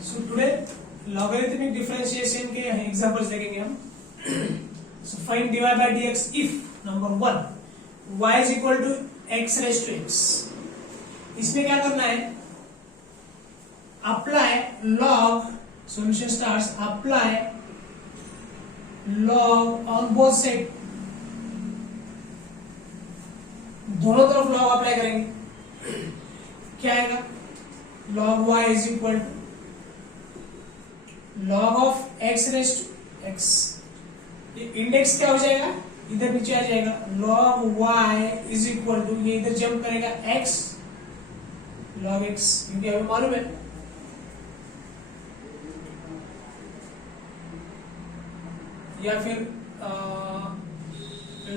So today logarithmic differentiation के examples देखेंगे हम. So find dy by dx if number 1 y is equal to x raised to x. इसमें क्या करना है? Apply log solution starts. Apply log on both side. दोनों तरफ log apply करेंगे. क्या आएगा? log y is equal to log of x raised to x. ये इंडेक्स क्या हो जाएगा? इधर नीचे आ जाएगा. log y is equal to ये इधर जंप करेगा x log x, क्योंकि हमें मालूम है या फिर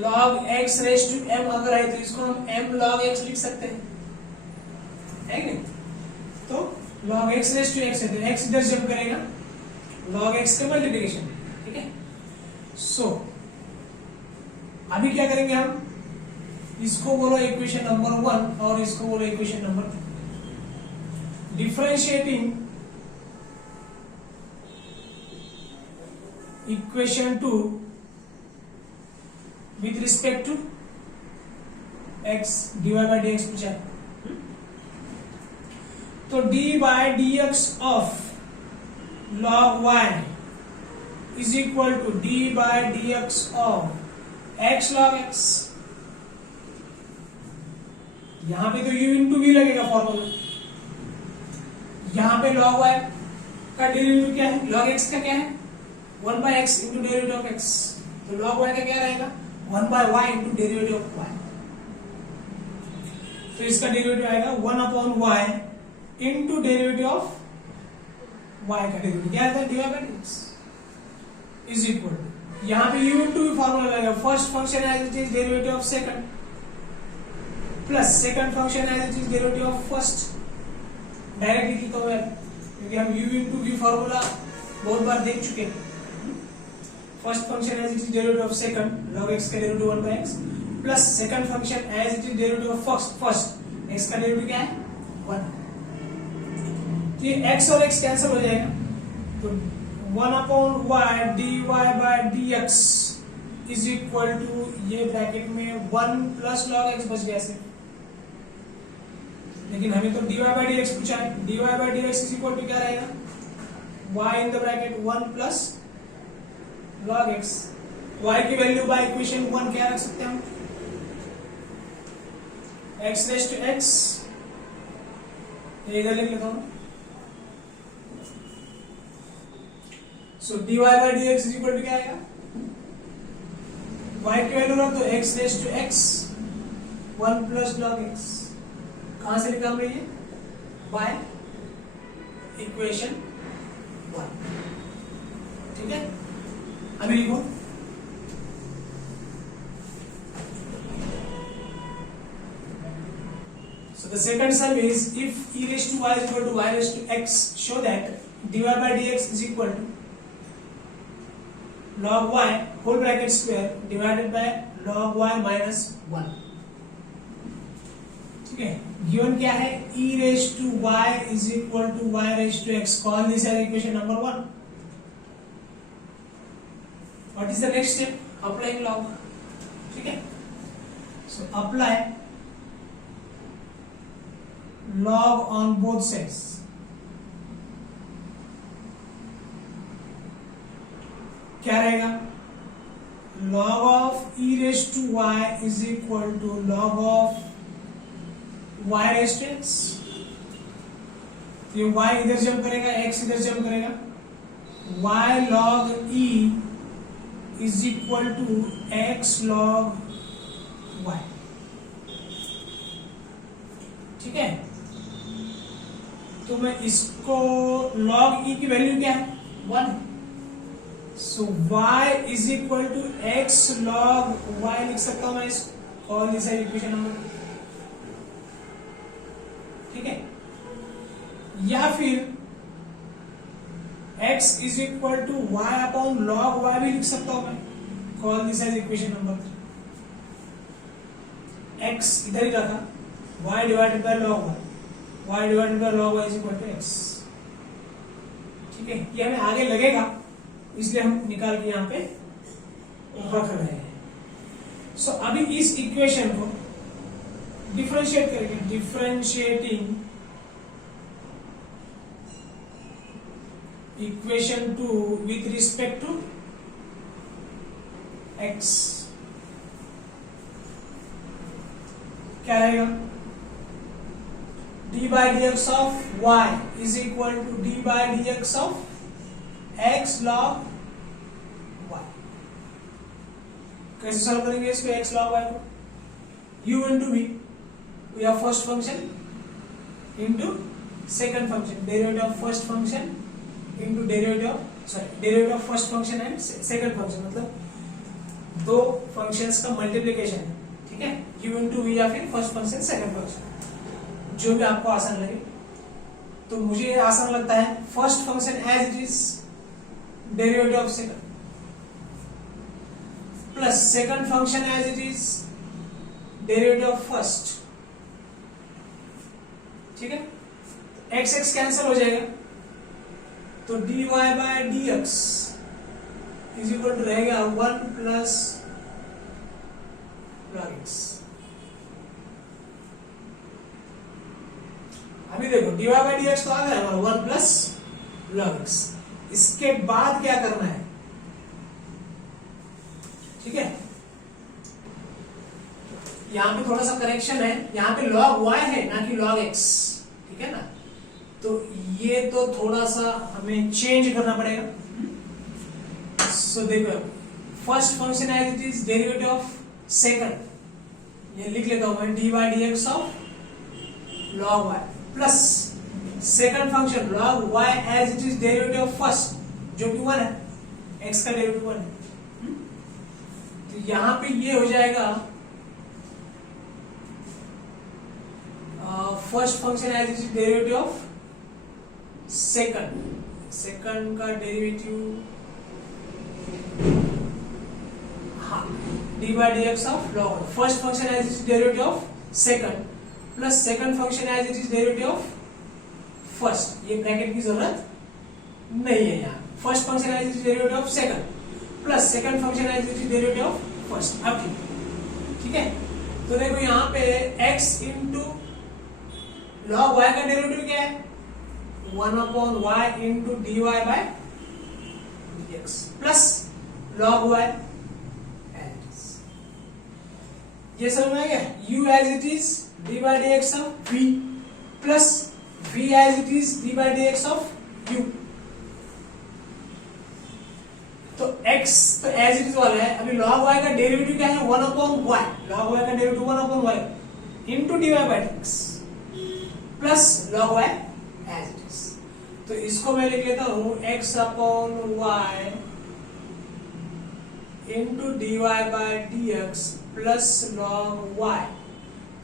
log x raised to m अगर है तो इसको हम m log x लिख सकते हैं, है कि नहीं? तो log x raised to x है तो x इधर जंप करेगा log x का मल्टीप्लिकेशन. ठीक है. सो अभी क्या करेंगे हम? इसको बोलो इक्वेशन नंबर 1 और इसको बोलो equation number 2. Differentiating equation 2 with respect to x dy by dx पूछा है. तो dy by dx of log y is equal to d by dx of x log x. यहां पे तो u इंटू v लगेगा फॉर्मूला. यहां पे log y का डेरिवेटिव क्या है? log x का क्या है? 1 by x into derivative of x. तो log y का क्या रहेगा? 1 by y into derivative of y. तो इसका डेरिवेटिव आएगा 1 upon y into derivative of y का डेरिवेटिव क्या आता है? dy by dx is equal to यहाँ पे u इंटू v फॉर्मूला लगेगा. First function as it is derivative of second plus second function as it is derivative of first. Directly लिखता हूं क्योंकि हम u इंटू v फॉर्मूला बहुत बार देख चुके हैं. First function as it is derivative of second log x का derivative 1 by x plus second function as it is derivative of first x का डेरिवेटिव क्या है? 1. तो ये x और x कैंसिल हो जाएगा. तो 1 upon y dy by dx is equal to ये ब्रैकेट में 1 प्लस log x बच गया सिर्फ. लेकिन हमें तो dy by dx पूछा है. dy by dx is equal to क्या रहेगा? y in the bracket 1 plus log x. y की वैल्यू बाय इक्वेशन 1 क्या रख सकते हैं हम? x raise to x. ये इधर लिख लेता हूं. So dy by dx is equal to क्या आएगा? y की वैल्यू रख दो x raise to x 1 plus log x. कहां से निकाल रही है? By equation 1. ठीक है. अभी लिखो so the second sum is if e raised to y is equal to y raised to x, show that dy by dx is equal to log y whole bracket square divided by log y minus 1. ठीक है. Given क्या है? e raised to y is equal to y raised to x. Call this as equation number 1. What is the next step? Applying log. ठीक है. So apply log on both sides. क्या रहेगा? log of e raised to y is equal to log of y raised to x. ये y इधर jump करेगा, x इधर jump करेगा. y log e is equal to x log y. ठीक है. तो मैं इसको log e की वैल्यू क्या है? 1. So y is equal to x log y लिख सकता हूं मैं इसको. कॉल दिस है इक्वेशन नंबर 2. ठीक है. या फिर x is equal to y upon log y भी लिख सकता हूं मैं. कॉल दिस है इक्वेशन नंबर 3. x इधर ही रखा, y divided by log y. y divided by log y is equal to x. ठीक है, ये हमें आगे लगेगा इसलिए हम निकाल के यहाँ पे रख रहे हैं। सो अभी इस इक्वेशन को डिफरेंशिएट करेंगे, differentiating equation 2 with respect to x, क्या रहेगा? d by dx of y is equal to d by dx of x log y। कैसे सॉल्व करेंगे इसको x log y को? u into v, we have first function into second function, derivative of first function into derivative of first function and second function, मतलब दो functions का multiplication है, ठीक है, u into v या फिर फर्स्ट फंक्शन सेकंड फंक्शन, जो भी आपको आसान लगे। तो मुझे आसान लगता है first function as it is derivative of second plus second function as it is derivative of first, ठीक है। एक्स एक्स कैंसिल हो जाएगा तो dy by dx is equal to रहेगा 1 प्लस log x। अभी देखो dy बाय dx तो आ गया हमारा 1 प्लस log x। इसके बाद क्या करना है, ठीक है, यहां पे थोड़ा सा करेक्शन है, यहां पे log y है ना कि log x, ठीक है ना, तो ये तो थोड़ा सा हमें चेंज करना पड़ेगा। सो देखो first function as it is derivative of second, ये लिख लेता हूं मैं, d by d x of log y plus second function log y as it is derivative of first, जो कि 1 है, x का डेरिवेटिव 1 है। तो यहां पे ये हो जाएगा first function as it is derivative of second का derivative, d by d x of log y, first function as it is derivative of second plus second function as it is derivative of first, ये bracket की जरूरत नहीं है यहाँ। First function as it is derivative of second plus second function as it is derivative of first. अब ठीक है, तो देखो यहाँ पे x इंटू log y का डेरिवेटिव क्या है, 1 upon y into d y by d x plus log y, ये समझ में आ गया। u as it is d by d x of v plus v as it is d by d x of u। तो x तो as it is वाला है, अभी log y का डेरिवेटिव क्या है, 1 अपॉन y, log y का derivative 1 upon y into d y by d x plus log y as it is. तो इसको मैं लिख लेता हूं x upon y into d y by d x plus log y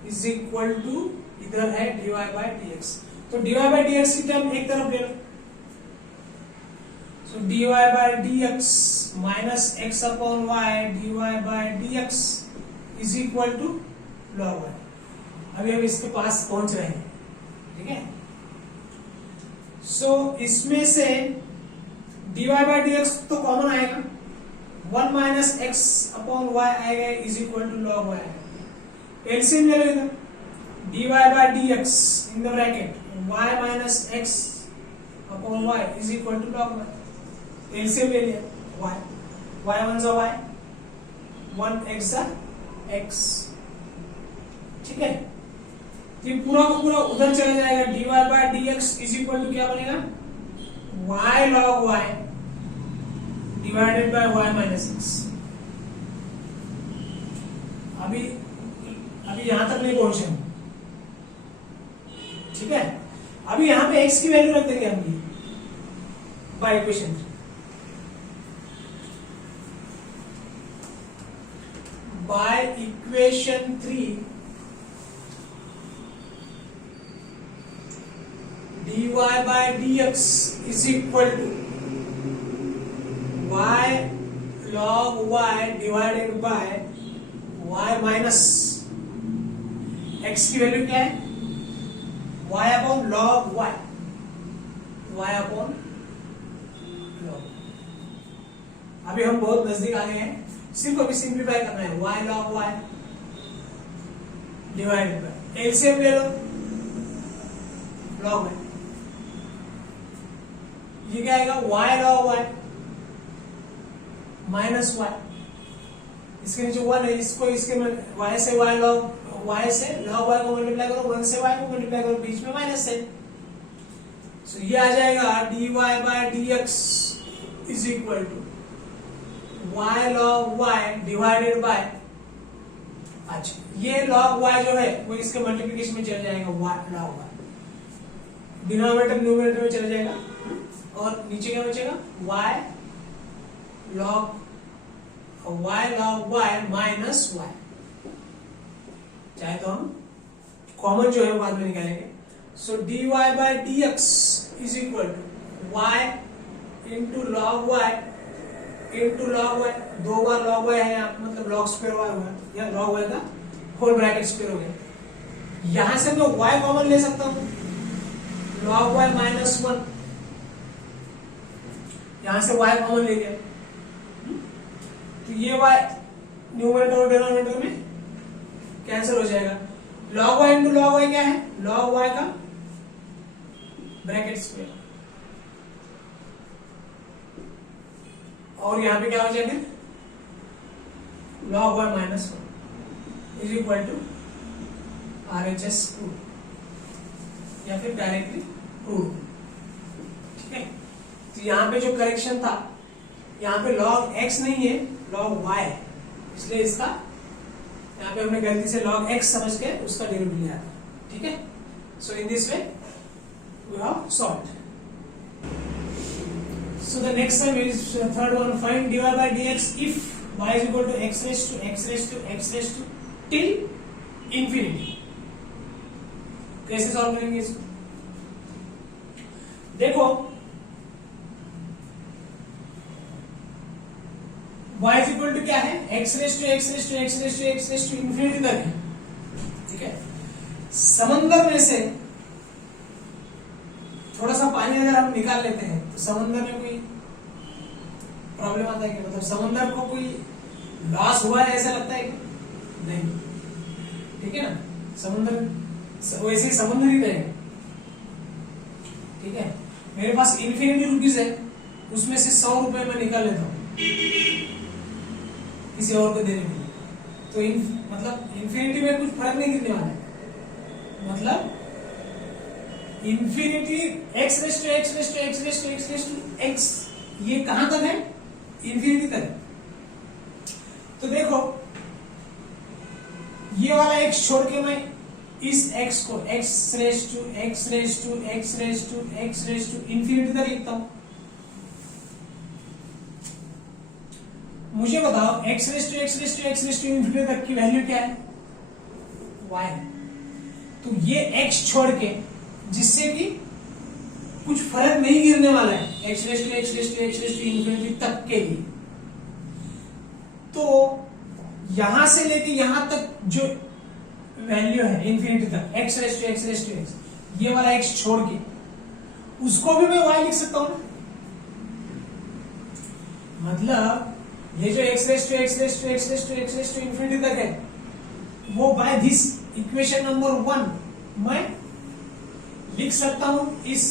is equal to, इधर है dy by dx, तो dy by dx की टर्म एक तरफ ले लो, so dy by dx minus x upon y dy by dx is equal to log y। अभी हम इसके पास पहुंच रहे हैं, ठीक है। सो इसमें से dy बाई dx तो कॉमन आएगा, 1 माइनस एक्स अपॉन वाई आएगा is equal to log y आएगा। एलसीएम ले लो इधर, d y by d x in the bracket y minus x upon y is equal to log y. LCM ले लिया, y one जा y, 1 x जा x, ठीक है। ये पूरा का पूरा उधर चला जाएगा, d y by d x is equal to क्या बनेगा, y log y divided by y minus x. अभी यहां तक नहीं पहुंचे हम, ठीक है। अभी यहां पे x की वैल्यू रख देंगे हम by equation 3, by equation 3 dy by dx is equal to y log y divided by y minus x की वैल्यू क्या है, y upon log y, y upon अभी हम बहुत नजदीक आ गए हैं, सिर्फ अभी सिंप्लीफाई करना है। y log y divided bye LCM ले लो log y, ये क्या आएगा y log y minus y, इसके नीचे 1 है, इसको इसके y से y log y को मल्टीप्लाई करो, 1 से y को मल्टीप्लाई करो, बीच में माइनस है, सो ये आ जाएगा dy by dx is equal to y log y divided by, अच्छा ये log y जो है वो इसके मल्टीप्लिकेशन में चला जाएगा, y log y denominator numerator में चला जाएगा, और नीचे क्या बचेगा y log y minus y, चाहे तो हम कॉमन जो है बाद में निकालेंगे। So dy by dx is equal to y into log y into log y, दो बार log y है यहाँ, मतलब log स्क्वायर y होगा, या log y का होल ब्रैकेट स्क्वायर हो गया। यहां से मैं y कॉमन ले सकता हूं, log y माइनस 1, यहां से y कॉमन ले लिया, तो ये y न्यूमरेटर और डिनोमिनेटर में कैंसिल हो जाएगा। log y into log y क्या है, log y का ब्रैकेट स्क्वायर, और यहां पे क्या हो जाएगा log y minus 1 is equal to RHS prove, या फिर डायरेक्टली प्रूव, ठीक है। तो यहाँ पे जो करेक्शन था, यहाँ पे log x नहीं है log y, इसलिए इसका यहाँ पे हमने गलती से log x समझ के उसका डेरिवेटिव लिया था, ठीक है। So in this way we have solved. So the next one is third one, find dy by dx if y is equal to x raised to x raised to x raised to till infinity। कैसे solve करेंगे इसको, देखो y is equal to क्या है, x raised to x raised to x raised to x raised to infinity तक है, ठीक है। समंदर में से थोड़ा सा पानी अगर हम निकाल लेते हैं तो समंदर में कोई प्रॉब्लम आता है क्या, मतलब समंदर को कोई लॉस हुआ है ऐसा लगता है क्या? नहीं, ठीक है ना, समुद्र वैसे ही समुद्र ही रहेगा, ठीक है। मेरे पास इन्फिनिटी रुपीज है, उसमें से 100 रुपए मैं निकाल लेता हूं किसी और को देने के लिए, तो मतलब इन्फिनिटी में कुछ फर्क नहीं गिरने वाला है, मतलब infinity x raise to x raise to x raise to x raise to x, ये कहां तक है, इन्फिनिटी तक है। तो देखो ये वाला एक्स छोड़ के मैं इस एक्स को x raise to x raise to x raise to x raise to infinity तक लिखता हूं। मुझे बताओ x raise to x raise to x raise to infinity तक की वैल्यू क्या है, y। तो ये x छोड़ के, जिससे कि कुछ फर्क नहीं गिरने वाला है x raise to x raise to x raise to infinity तक के लिए, तो यहां से लेके यहां तक जो वैल्यू है इन्फिनिटी तक x raise to x raise to x, ये वाला एक्स छोड़ के उसको भी मैं y लिख सकता हूं। मतलब ये जो x raise to x raise to x raise to x raise to infinity तक है, वो बाय दिस इक्वेशन नंबर 1 मैं लिख सकता हूं। इस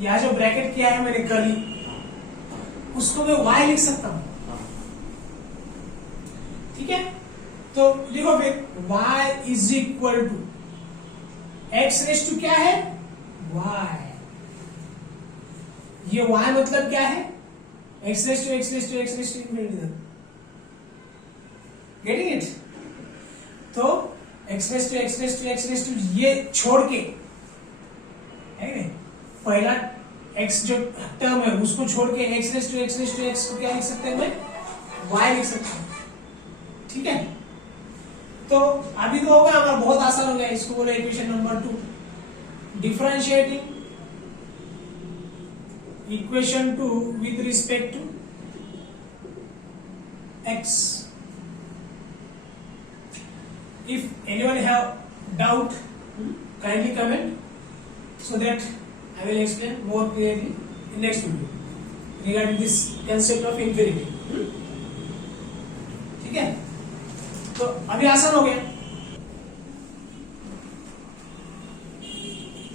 यह जो ब्रैकेट किया है मैंने कर्ली, उसको मैं y लिख सकता हूं, ठीक है। तो लिखो फिर y is equal to x raise to क्या है, y। ये y मतलब क्या है, x raise to x raise to x raise to infinity तक, गेटिंग इट। तो x raise to x raise to x raise to ये छोड़ के है नहीं, पहला x जो टर्म है उसको छोड़ के x raise to x raise to x को क्या लिख सकते हैं, मैं y लिख सकता हूं, ठीक है। तो अभी तो होगा हमारा, बहुत आसान हो गया, इसको बोले equation number 2, differentiating equation 2 with respect to x। If anyone have doubt, kindly comment so that I will explain more clearly in next video. Regarding this concept of infinity. ठीक है, तो अभी आसान हो गया।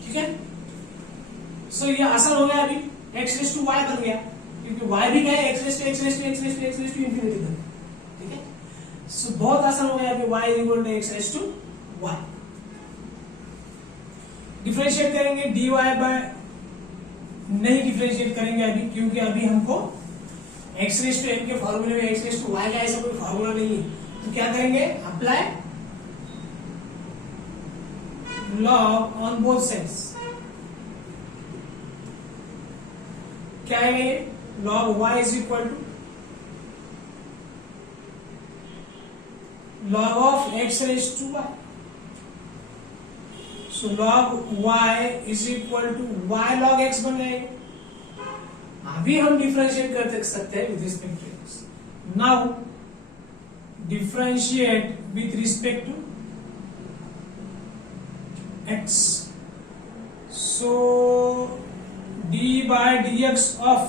ठीक है, सो ये आसान हो गया। अभी x रेस टू y बन गया, क्योंकि y भी क्या है, x रेस टू इंफिनिटी तक। ठीक है, सो बहुत आसान हो गया। अभी y is equal to x raise to y। Differentiate करेंगे dy बाय, नहीं डिफरेंशिएट करेंगे अभी, क्योंकि अभी हमको x रेस टू m के फॉर्मूले में x रेस टू y का ऐसा कोई फॉर्मूला नहीं है। तो क्या करेंगे, apply log on both sides. क्या है ये, log y is equal to log of x raise to y। So log y is equal to y log x बन जाएगा। अभी हम डिफरेंशिएट कर सकते हैं with respect to x। Now differentiate with respect to x। So d by dx of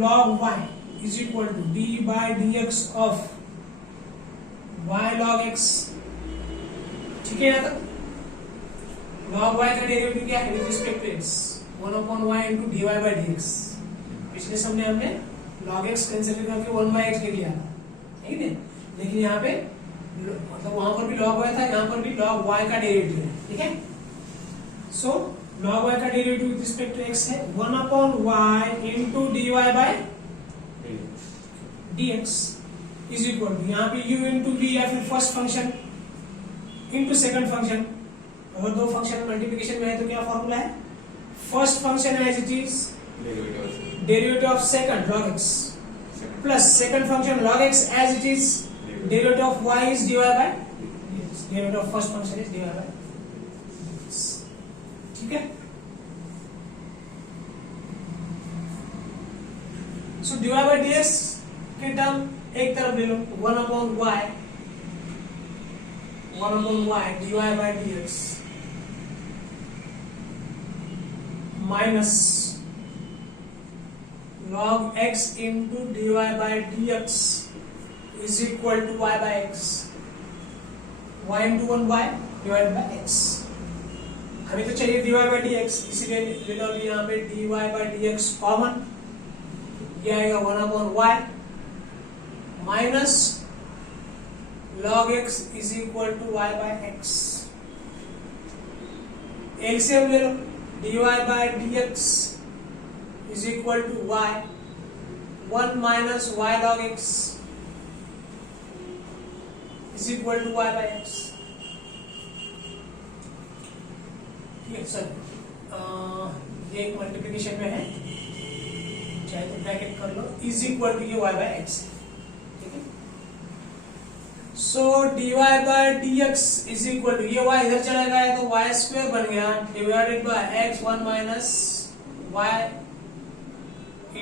log y is equal to d by dx of y log x। ठीक है, यहाँ तक log y का डेरिवेटिव क्या है with respect to x, 1/y into dy by dx। पिछले समय हमने log x कंसीडर करके 1/x ले लिया था, ठीक है, लेकिन यहाँ पे मतलब वहां पर भी log y था, यहाँ पर भी log y का डेरिवेटिव है। ठीक है, सो log y का derivative with respect to x है 1/y into dy by dx is equal to, यहाँ पे u into v या फिर first function into second function. अगर दो फंक्शन मल्टीप्लिकेशन में है तो क्या फॉर्मूला है, first function as it is derivative of second log x plus second function log x as it is derivative of y is dy by dx। Derivative of first function is dy by dx। ठीक है, so dy by dx के term एक तरफ ले लो, 1/y dy by dx minus log x into dy by dx is equal to y by x, y into 1y divided by x। हमें तो चाहिए dy by dx, इसीलिए ले लो यहाँ पे dy by dx कॉमन, ये आएगा 1/y minus log x is equal to y by x। LCM ले लो, dy by dx is equal to y, 1 minus y log x is equal to y by x। ठीक है sir, ये एक multiplication में है, चाहे तो ब्रैकेट कर लो, इज इक्वल टू ये y by x। ठीक है, so dy by dx is equal to, ये y इधर चला गया तो y स्क्वायर बन गया divided by x 1 minus y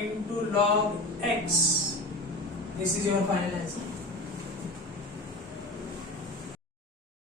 into log x। This is your final answer.